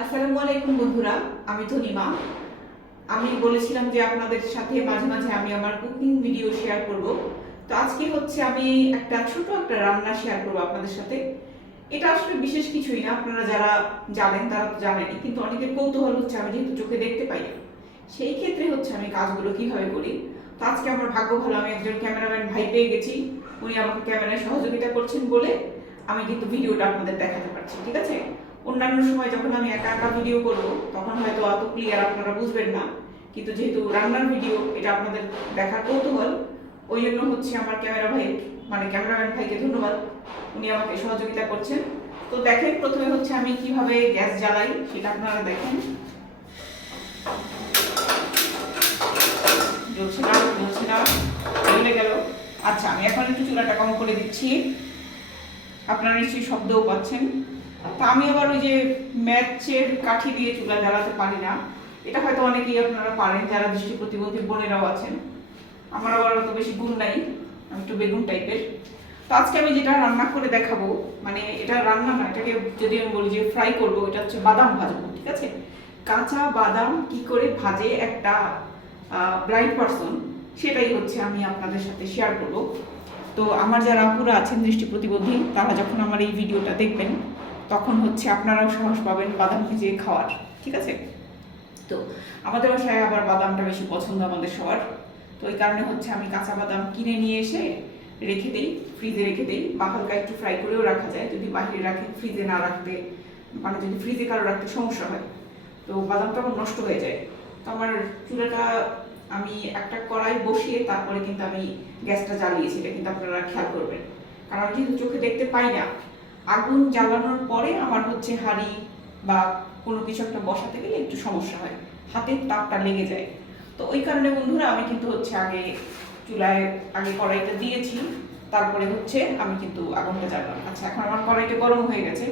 আসসালামু আলাইকুম বন্ধুরা, আমি ধনিমা। আমি বলেছিলাম যে আপনাদের সাথে মাঝে মাঝে আমি আমার কুকিং ভিডিও শেয়ার করব। তো আজকে হচ্ছে আমি ছোট একটা রান্না শেয়ার করব আপনাদের সাথে। এটা আসলে বিশেষ কিছুই না, আপনারা যারা জানেন তারা তো জানেনই, কিন্তু অনেকের কৌতূহল হচ্ছে আমি যেহেতু চোখে দেখতে পাই না, সেই ক্ষেত্রে হচ্ছে আমি কাজগুলো কিভাবে করি। তো আজকে আমার ভাগ্য ভালো, আমি একজন ক্যামেরাম্যান ভাই পেয়ে গেছি। উনি আমাকে ক্যামেরায় সহযোগিতা করছেন বলে আমি কিন্তু ভিডিওটা আপনাদের দেখাতে পারছি, ঠিক আছে। অন্যান্য সময় যখন আমি একা একা ভিডিও করব তখন হয়তো অত ক্লিয়ার আপনারা বুঝবেন না, কিন্তু যেহেতু রান্নার ভিডিও এটা আপনাদের দেখার কৌতূহল, ওই জন্য হচ্ছে আমার ক্যামেরা ভাই মানে ক্যামেরাম্যান ভাইকে ধন্যবাদ, উনি আমাকে সহযোগিতা করছেন। তো দেখেন, প্রথমে হচ্ছে আমি কিভাবে গ্যাস জ্বালাই সেটা আপনারা দেখেন। জ্বলছে না, জ্বলছে না, জ্বলে গেল। আচ্ছা, আমি এখন একটু চুলাটা কম করে দিচ্ছি, আপনারা নিশ্চয়ই শব্দও পাচ্ছেন। তা আমি আবার ওই যে ম্যাচের কাঠি দিয়ে চুলা জ্বালাতে পারি না, এটা হয়তো অনেকেই আপনারা পারেন যারা দৃষ্টি প্রতিবন্ধী বোনেরাও আছেন। আমার আবার অত বেশি গুণ নাই, আমি একটু বেগুন টাইপের। তো আজকে আমি যেটা রান্না করে দেখাবো, মানে এটা রান্না না, এটাকে যদি আমি বলি যে ফ্রাই করবো, এটা হচ্ছে বাদাম ভাজবো, ঠিক আছে। কাঁচা বাদাম কি করে ভাজে একটা ব্লাইন্ড পারসন, সেটাই হচ্ছে আমি আপনাদের সাথে শেয়ার করব। তো আমার যারা আপুরা আছেন দৃষ্টি প্রতিবন্ধী, তারা যখন আমার এই ভিডিওটা দেখবেন তখন হচ্ছে আপনারাও সাহস পাবেন বাদাম ভিজিয়ে খাওয়ার, ঠিক আছে। তো আমাদের বাসায় আবার বাদামটা বেশি পছন্দ আমাদের সবার। তো এই কারণে হচ্ছে আমি কাঁচা বাদাম কিনে নিয়ে এসে রেখে দিই, ফ্রিজে রেখে দিই, বা হালকা একটু ফ্রাই করেও রাখা যায় যদি বাইরে রাখেন, ফ্রিজে না রাখতে, মানে যদি ফ্রিজে কারো রাখতে সমস্যা হয় তো বাদামটা আমার নষ্ট হয়ে যায়। তো আমার চুলাটা আমি একটা কড়াই বসিয়ে তারপরে কিন্তু আমি গ্যাসটা জ্বালিয়েছি, এটা কিন্তু আপনারা খেয়াল করবেন, কারণ আমি যেহেতু চোখে দেখতে পাই না। আগুন জ্বালানোর পরে আমার হচ্ছে হাঁড়ি বা কোনো কিছু একটা বসাতে গেলে একটু সমস্যা হয়, হাতের তাপটা লেগে যায়। তো ওই কারণে বন্ধুরা আমি কিন্তু হচ্ছে আগে চুলায় আগে কড়াইটা দিয়েছি, তারপরে হচ্ছে আমি কিন্তু আগুনটা জ্বালালাম। আচ্ছা, এখন আমার কড়াইটা গরম হয়ে গেছে।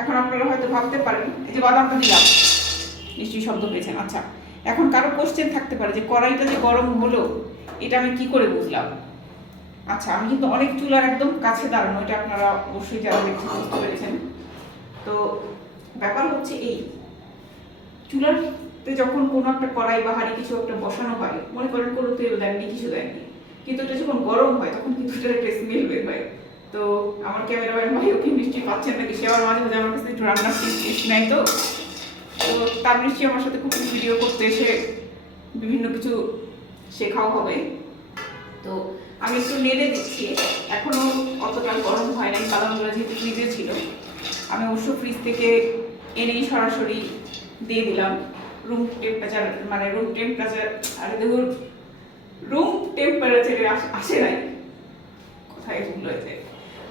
এখন আপনারা হয়তো ভাবতে পারেন, এই যে বাদামটা দিলাম, নিশ্চয়ই শব্দ পেয়েছেন। আচ্ছা, এখন কারো কোশ্চেন থাকতে পারে যে কড়াইটা যে গরম হলো এটা আমি কি করে বুঝলাম। আচ্ছা, আমি কিন্তু অনেক চুলার একদম কাছে দাঁড়ানো, এটা আপনারা অবশ্যই যারা দেখছেন বুঝতে পেরেছেন। তো ব্যাপার হচ্ছে এই, চুলাতে যখন কোনো একটা কড়াই বা হাঁড়ি কিছু একটা বসানো হয়, মনে করেন কোনো তেল দেননি, কিছু দেননি, কিন্তু এটা যখন গরম হয় তখন কিন্তু এটা একটা স্মেল বের হয়। তো আমার ক্যামেরাম্যান ভাই ওকে নিশ্চয়ই পাচ্ছেন নাকি, সে আবার মাঝে মাঝে আমার কাছে একটু রান্নার টিপস নেয়। তো তো তার নিশ্চয়ই আমার সাথে কুকিং ভিডিও করতে এসে বিভিন্ন কিছু শেখাও হবে। তো আমি একটু নেড়ে দিচ্ছি, এখনো অতটা গরম হয় নাই, বাদামগুলো যেহেতু ফ্রিজে ছিল। আমি অবশ্য ফ্রিজ থেকে এনেই সরাসরি দিয়ে দিলাম রুম টেম্পারেচার, মানে রুম টেম্পারেচার, আরে দেখুন রুম টেম্পারেচারে আসে নাই, কোথায় ভুল হয়েছে।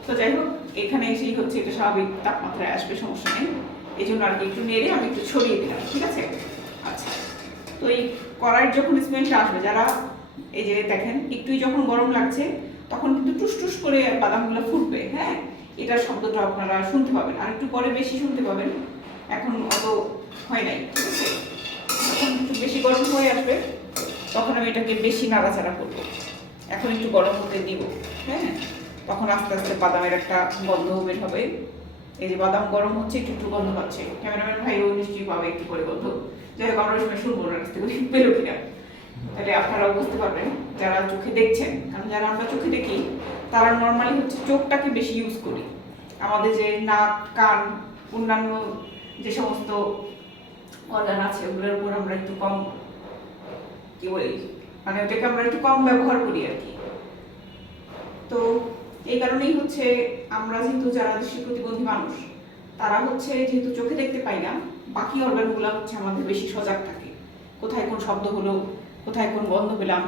তো যাই হোক, এখানে এসেই হচ্ছে এটা স্বাভাবিক তাপমাত্রায় আসবে, সমস্যা নেই। এই জন্য আর কি একটু নেড়ে আমি একটু ছড়িয়ে দিলাম, ঠিক আছে। আচ্ছা, তো এই কড়াইয়ের যখন স্মেলটা আসবে, যারা এই যে দেখেন একটুই যখন গরম লাগছে তখন কিন্তু টুস টুস করে বাদামগুলো ফুটবে, হ্যাঁ, এটার শব্দটা আপনারা শুনতে পাবেন, আর একটু পরে বেশি শুনতে পাবেন, এখন অত হয় নাই, ঠিক আছে। যখন একটু বেশি গরম হয়ে আসবে তখন আমি এটাকে বেশি নাড়াচাড়া করবো, এখন একটু গরম হতে দিব, হ্যাঁ, তখন আস্তে আস্তে বাদামের একটা গন্ধ বের হবে। এই যে বাদাম গরম হচ্ছে, একটু একটু গন্ধ পাচ্ছে, ক্যামেরাম্যান ভাইও নিশ্চয়ই পাবে একটু করে গন্ধ। যাই হোক, আমরা ওই সময় শুনবো না, কাছ থেকে পেলো কিনা, তাহলে আপনারাও বুঝতে পারবেন যারা চোখে দেখছেন। কারণ যারা আমরা চোখে দেখি তারা নর্মালি হচ্ছে চোখটাকে বেশি ইউজ করি, আমাদের যে নাক, কান, অন্যান্য যে সমস্ত অর্গান আছে ওগুলোর উপর আমরা একটু কম, কি বলি, মানে ওটাকে আমরা একটু কম ব্যবহার করি আর কি। তো এই কারণেই হচ্ছে আমরা যেহেতু যারা দৃষ্টি প্রতিবন্ধী মানুষ, তারা হচ্ছে যেহেতু চোখে দেখতে পাই না, বাকি অর্গানগুলো হচ্ছে আমাদের বেশি সজাগ থাকে, কোথায় কোন শব্দ হলো, কোথায় কোন গন্ধ পেলাম,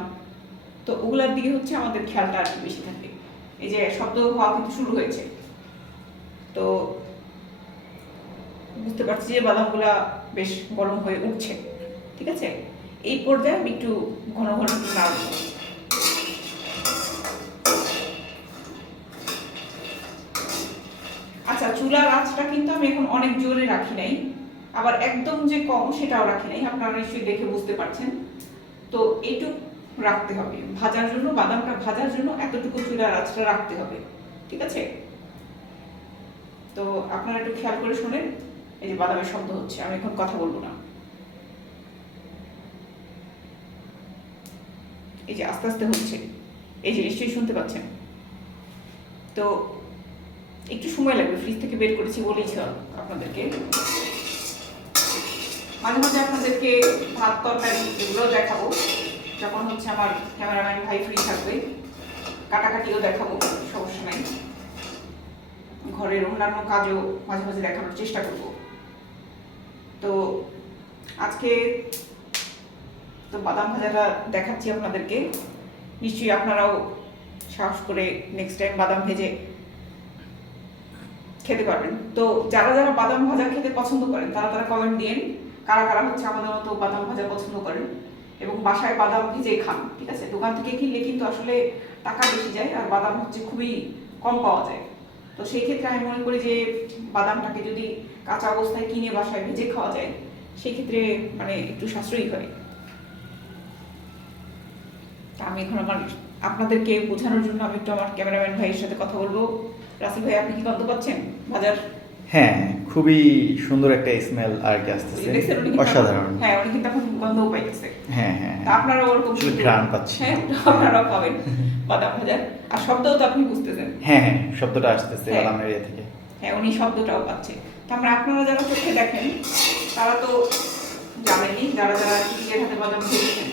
তো ওগুলার দিকে হচ্ছে আমাদের খেয়ালটা আর কি বেশি থাকে। এই যে শব্দ হওয়া কিন্তু শুরু হয়েছে, তো বুঝতে পারছি যে বাদামগুলা বেশ গরম হয়ে উঠছে, ঠিক আছে। এই পর্যায়ে আমি একটু ঘন ঘন একটু নাড়ব। আচ্ছা, চুলার আঁচটা কিন্তু আমি এখন অনেক জোরে রাখি নাই, আবার একদম যে কম সেটাও রাখি নাই, আপনারা নিশ্চয়ই দেখে বুঝতে পারছেন। তো এইটুকু রাখতে হবে ভাজার জন্য, বাদামটা ভাজার জন্য এতটুকু চুলার আঁচটা রাখতে হবে, ঠিক আছে। তো আপনারা একটু খেয়াল করে শোনেন, এই যে বাদামের শব্দ হচ্ছে, আমি এখন কথা বলবো না। এই যে আস্তে আস্তে হচ্ছে, এই যে নিশ্চয়ই শুনতে পাচ্ছেন। তো একটু সময় লাগবে, ফ্রিজ থেকে বের করেছি বলেছি আপনাদেরকে। মাঝে মাঝে আপনাদেরকে ভাত তরকারি এগুলো দেখাবো, যখন হচ্ছে আমার ক্যামেরাম্যান ভাই ফ্রি থাকবে। কাটাকাটিও দেখাবো, সমস্যা নাই। ঘরের অন্যান্য কাজও মাঝে মাঝে দেখানোর চেষ্টা করব। তো আজকে তো বাদাম ভাজাটা দেখাচ্ছি আপনাদেরকে, নিশ্চয়ই আপনারাও সাহস করে নেক্সট টাইম বাদাম ভেজে খেতে পারবেন। তো যারা যারা বাদাম ভাজা খেতে পছন্দ করেন তারা তারা কমেন্ট দিন কারা কারা হচ্ছে আমাদের মতো বাদাম ভাজা পছন্দ করেন এবং বাসায় বাদাম ভেজে খান। ঠিক আছে, দোকান থেকে কিনলে কিন্তু আসলে টাকা বেশি যায় আর বাদাম হচ্ছে খুবই কম পাওয়া যায়। তো সেই ক্ষেত্রে আমি মনে করি যে বাদামটাকে যদি কাঁচা অবস্থায় কিনে বাসায় ভেজে খাওয়া যায় সেই ক্ষেত্রে মানে একটু সাশ্রয়ী হয়। আমি এখন আপনাদেরকে বোঝানোর জন্য আমি একটু আমার ক্যামেরাম্যান ভাইয়ের সাথে কথা বলবো। রাসেল ভাই, আপনি কি গন্ধ পাচ্ছেন ভাজার? হ্যাঁ, খুবই সুন্দর একটা স্মেল আর কি আসতেছে, অসাধারণ। হ্যাঁ, উনি কিন্তু এখন গন্ধও পাইতেছে। হ্যাঁ হ্যাঁ, আপনারাও ওরকম ঘ্রাণ পাচ্ছি। হ্যাঁ, আপনারাও পাবেন বাদাম ভাজার। আর শব্দও তো আপনি বুঝতেছেন। হ্যাঁ হ্যাঁ, শব্দটা আসতেছে বাদামের এরিয়া থেকে। হ্যাঁ, উনি শব্দটাও পাচ্ছে। তারপরে আপনারা যারা চোখে দেখেন তারা তো জানেনই, যারা যারা নিজের হাতে বাদাম ভেজেছেন।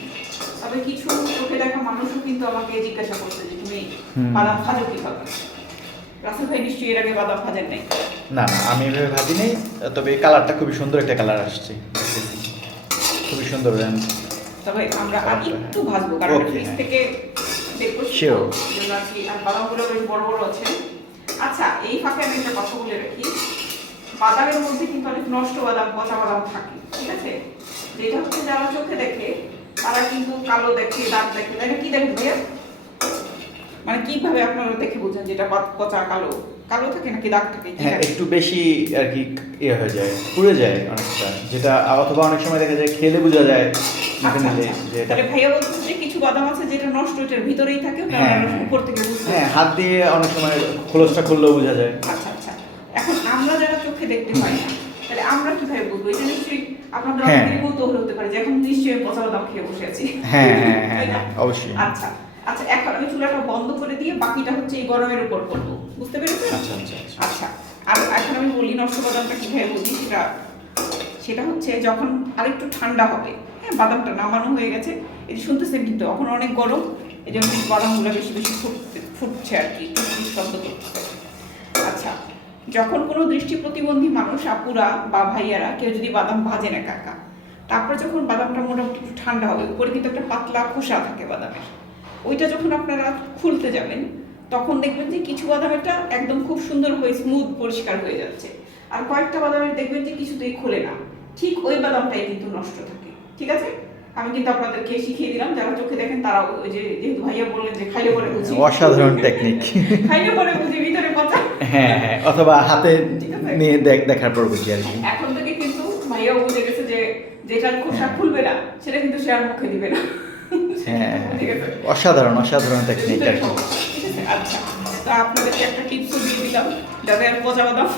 তবে কিছু চোখে দেখা মানুষও কিন্তু আমাকে জিজ্ঞাসা করছে যে তুমি বাদাম ভাজো কিভাবে। রাসেল ভাই নিশ্চয়ই এর আগে বাদাম ভাজেন নাই? না না, আমি এভাবে ভাজি নাই, তবে কালারটা খুবই সুন্দর একটা কালার আসছে, খুবই সুন্দর। তবে আমরা আর একটু ভাজবো, কারণ ফ্রিজ থেকে বের করছি জন্য আর কি। আর বাদামগুলো বেশ বড় বড় আছে। আচ্ছা, এই ফাঁকে আমি একটা কথা বলে রাখি, বাদামের মধ্যে কিন্তু অনেক নষ্ট বাদাম, পচা বাদাম থাকে। ঠিক আছে, যেটা হচ্ছে যারা চোখে দেখে তারা কিন্তু কালো দেখে, দাগ দেখে, তাই না? কি দেখে ভাইয়া? মানে কিভাবে আপনারা দেখে বুঝেন যেটা পচা কালো? কালো থাকে নাকি দাগ থাকে? হ্যাঁ, একটু বেশি আর কি ইয়ে হয়ে যায়, পুড়ে যায় অনেকটা, যেটা অথবা অনেক সময় দেখা যায় খেলে বোঝা যায়। তাহলে ভাইয়া বলছে যে কিছু বাদাম আছে যেটা নষ্ট, এটার ভিতরেই থাকে, উপর থেকে বুঝতে। হ্যাঁ, হাত দিয়ে অনেক সময় খোলসটা খুললেও বোঝা যায়। আচ্ছা আচ্ছা, এখন আমরা যারা চোখে দেখতে পাই না তাহলে আমরা কিভাবে বুঝবো? এটা নিশ্চয়ই আপনাদের অনেকেরই কৌতূহল হতে পারে যে এখন নিশ্চয়ই পচা বাদাম খেয়ে বসে আছি। হ্যাঁ হ্যাঁ হ্যাঁ, অবশ্যই। আচ্ছা আচ্ছা, এখন আমি চুলাটা বন্ধ করে দিয়ে বাকিটা হচ্ছে এই গরমের উপর করবো, বুঝতে পেরেছেন? আচ্ছা আচ্ছা আচ্ছা, আর এখন আমি বলি নষ্ট বাদামটা কিভাবে বুঝি। সেটা হচ্ছে যখন আরেকটু ঠান্ডা হবে, হ্যাঁ, বাদামটা নামানো হয়ে গেছে, এই যে শুনতেছেন কিন্তু এখন অনেক গরম, এই জন্য কিন্তু বাদামগুলো বেশি বেশি ফুটছে আর কি, শব্দ করতেছে। আচ্ছা, যখন কোনো দৃষ্টি প্রতিবন্ধী মানুষ আপুরা বা ভাইয়ারা কেউ যদি বাদাম ভাজেন একা একা, তারপরে যখন বাদামটা মোটামুটি একটু ঠান্ডা হবে, উপরে কিন্তু একটা পাতলা খোসা থাকে বাদামের, ওইটা যখন আপনারা খুলতে যাবেন তখন দেখবেন যে কিছু বাদামেরটা একদম খুব সুন্দর হয়ে স্মুথ পরিষ্কার হয়ে যাচ্ছে, আর কয়েকটা বাদামের দেখবেন যে কিছুতেই খোলে না, ঠিক ওই বাদামটাই কিন্তু নষ্ট থাকে। ঠিক আছে, আমি কিন্তু আপনাদেরকে শিখিয়ে দিলাম, যারা চোখে দেখেন তারা ওই যে যেহেতু ভাইয়া বললেন যে খাইলে পরে বুঝি, অসাধারণ টেকনিক, খাইলে পরে বুঝি ভিতরে কথা। হ্যাঁ হ্যাঁ, অথবা হাতে নিয়ে দেখার পর বুঝি আর কি। এখন থেকে কিন্তু ভাইয়াও বুঝে গেছে যে যেটার খোসা খুলবে না সেটা কিন্তু সে আর মুখে দিবে না। হ্যাঁ, অসাধারণ অসাধারণ টেকনিক আর কি। আচ্ছা, তো আপনাদেরকে একটা টিপসও দিয়ে দিলাম যাতে আর পচা বাদাম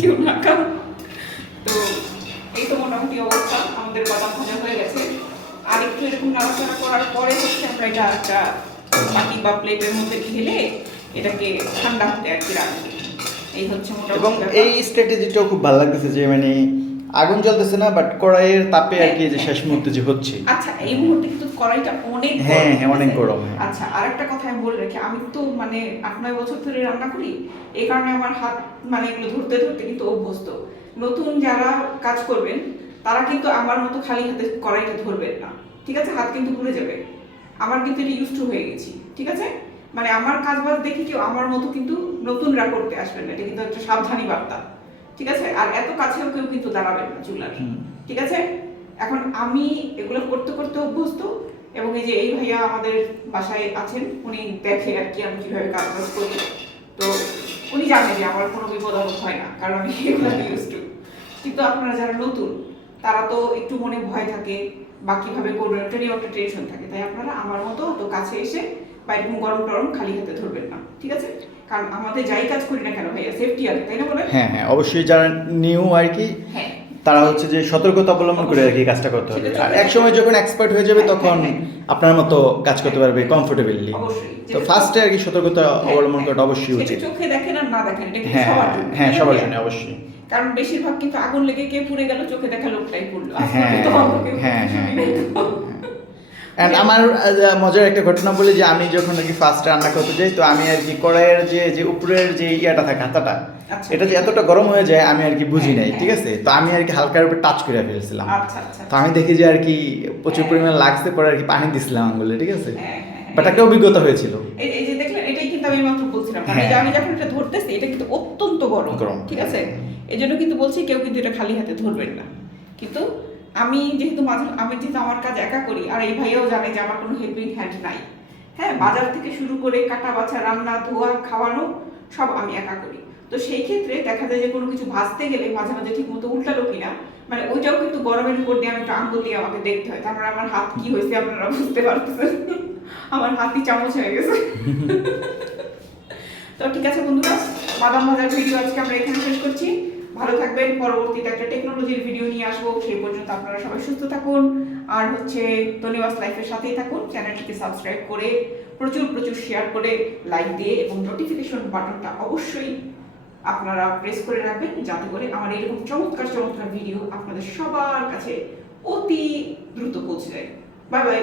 কেউ না খান। তো এই তো মোটামুটি অবস্থা, আমাদের বাদাম ভাজা হয়ে গেছে। আর একটু এরকম নাড়াচাড়া করার পরে হচ্ছে আমরা এটা একটা বাটি বা প্লেটের মধ্যে ঢেলে এটাকে ঠান্ডা হতে আর কি রাখবো। এই হচ্ছে মোটামুটি। এবং এই স্ট্র্যাটেজিটাও খুব ভালো লাগতেছে যে মানে আগুন জ্বলতেছে না, বাট কড়াইয়ের তাপে আর কি যে শেষ মুহূর্তে যে হচ্ছে। আচ্ছা, এই মুহূর্তে কিন্তু কড়াইটা অনেক গরম। হ্যাঁ হ্যাঁ, অনেক গরম। আচ্ছা, আরেকটা কথা আমি বলে রাখি, আমি তো মানে 8-9 বছর ধরে রান্না করি, এই কারণে আমার হাত মানে এগুলো ধরতে ধরতে কিন্তু অভ্যস্ত। নতুন যারা কাজ করবেন তারা কিন্তু আমার মতো খালি হাতে কড়াইটা ধরবেন না। ঠিক আছে, হাত কিন্তু পুড়ে যাবে। আমার কিন্তু এটা ইউজ টু হয়ে গেছি। ঠিক আছে, মানে আমার কাজ বাজ দেখে কেউ আমার মতো কিন্তু নতুনরা করতে আসবেন না, এটা কিন্তু একটা সাবধানী বার্তা। ঠিক আছে, আর এত কাছেও কেউ কিন্তু দাঁড়াবেন না চুলার। ঠিক আছে, এখন আমি এগুলো করতে করতে অভ্যস্ত, এবং এই যে এই ভাইয়া আমাদের বাসায় আছেন, উনি দেখে আর কি আমি কিভাবে কাজ বাজ করি। তো উনি জানেন যে আমার কোনো বিপদ আপদ হয় না, কারণ আমি এগুলো ইউজ টু। কিন্তু আপনারা যারা নতুন তারা তো একটু মনে ভয় থাকে, বা কিভাবে করবেন ওটা নিয়ে একটা টেনশন থাকে, তাই আপনারা আমার মতো তো কাছে এসে বা এরকম গরম টরম খালি হাতে ধরবেন না। ঠিক আছে, কারণ আমাদের যাই কাজ করি না কেন ভাইয়া সেফটি আছে, তাই না বলেন? হ্যাঁ হ্যাঁ, অবশ্যই যারা নিউ আর কি হ্যাঁ, তারা হচ্ছে যে সতর্কতা অবলম্বন করে আর কি কাজটা করতে হবে। সেটা আর চোখে এক সময় যখন এক্সপার্ট হয়ে যাবে হ্যাঁ, তখন হ্যাঁ, আপনার মতো কাজ করতে পারবে কমফোর্টেবলি। অবশ্যই। তো ফার্স্টে আর কি সতর্কতা অবলম্বন করাটা অবশ্যই সেটা উচিত। চোখে দেখেন আর না দেখেন, এটা কিন্তু হ্যাঁ সবার জন্য। হ্যাঁ, তাই না সবার ভাইয়া? জন্য অবশ্যই। কারণ বেশিরভাগ কিন্তু আগুন লেগে কে পুড়ে গেল, চোখে দেখা লোকটাই পুড়লো। হ্যাঁ, আসলে তো অন্য কেউ হ্যাঁ, কিছু হ্যাঁ। শুনি নাই তো। অ্যান্ড আমার মজার একটা ঘটনা বলি যে আমি যখন আর কি ফার্স্ট রান্না করতে যাই, তো আমি আর কি কড়াইয়ের যে উপরের যে ইয়াটা থাকে হাতাটা, আচ্ছা। এটা যে এতটা গরম হয়ে যায় আমি আর কি বুঝি নাই, হ্যাঁ, ঠিক আছে? তো আমি আর কি হালকার উপর টাচ করে ফেলছিলাম। আচ্ছা আচ্ছা। তো আমি দেখি যে আর কি প্রচুর পরিমাণে লাগছে, পরে আর কি পানি দিছিলাম আঙুলে, ঠিক আছে? হ্যাঁ, হ্যাঁ, বাট একটা অভিজ্ঞতা হয়েছিল। এই যে দেখলেন, এটাই কিন্তু আমি মাত্র বলছিলাম, মানে হ্যাঁ। যে আমি যখন এটা ধরতেছি এটা কিন্তু অত্যন্ত গরম, গরম। ঠিক আছে? এই জন্য কিন্তু বলছি কেউ কিন্তু এটা খালি হাতে ধরবেন না। কিন্তু আমি যেহেতু আমার কাজ একা করি, আর এই ভাইয়াও জানে যে আমার কোনো হেল্পিং হ্যান্ড নাই। হ্যাঁ, বাজার থেকে শুরু করে কাটা বাছা, রান্না, ধোয়া, খাওয়ানো সব আমি একা করি। তো সেই ক্ষেত্রে দেখা যায় যে কোনো কিছু ভাজতে গেলে মাঝে মাঝে ঠিক মতো উল্টালো কিনা, মানে ওইটাও কিন্তু গরমের উপর দিয়ে আমি একটা আঙ্গুল দিয়ে আমাকে দেখতে হয়, তারপরে আমার হাত কি হয়েছে আপনারা বুঝতে পারতেছেন। আমার হাতই চামচ হয়ে গেছে। তো ঠিক আছে বন্ধুরা, বাদাম ভাজার ভিডিও আজকে আমরা এখানে শেষ করছি। ভালো থাকবেন, পরবর্তীতে একটা টেকনোলজির ভিডিও নিয়ে আসবো। সেই পর্যন্ত আপনারা সবাই সুস্থ থাকুন, আর তনিওয়াস লাইফের সাথেই থাকুন। চ্যানেলটিকে সাবস্ক্রাইব করে প্রচুর প্রচুর শেয়ার করে লাইক দিয়ে এবং নোটিফিকেশন বাটনটা অবশ্যই আপনারা প্রেস করে রাখবেন, যাতে করে আমার এরকম চমৎকার চমৎকার ভিডিও আপনাদের সবার কাছে অতি দ্রুত পৌঁছে যায়। Bye bye.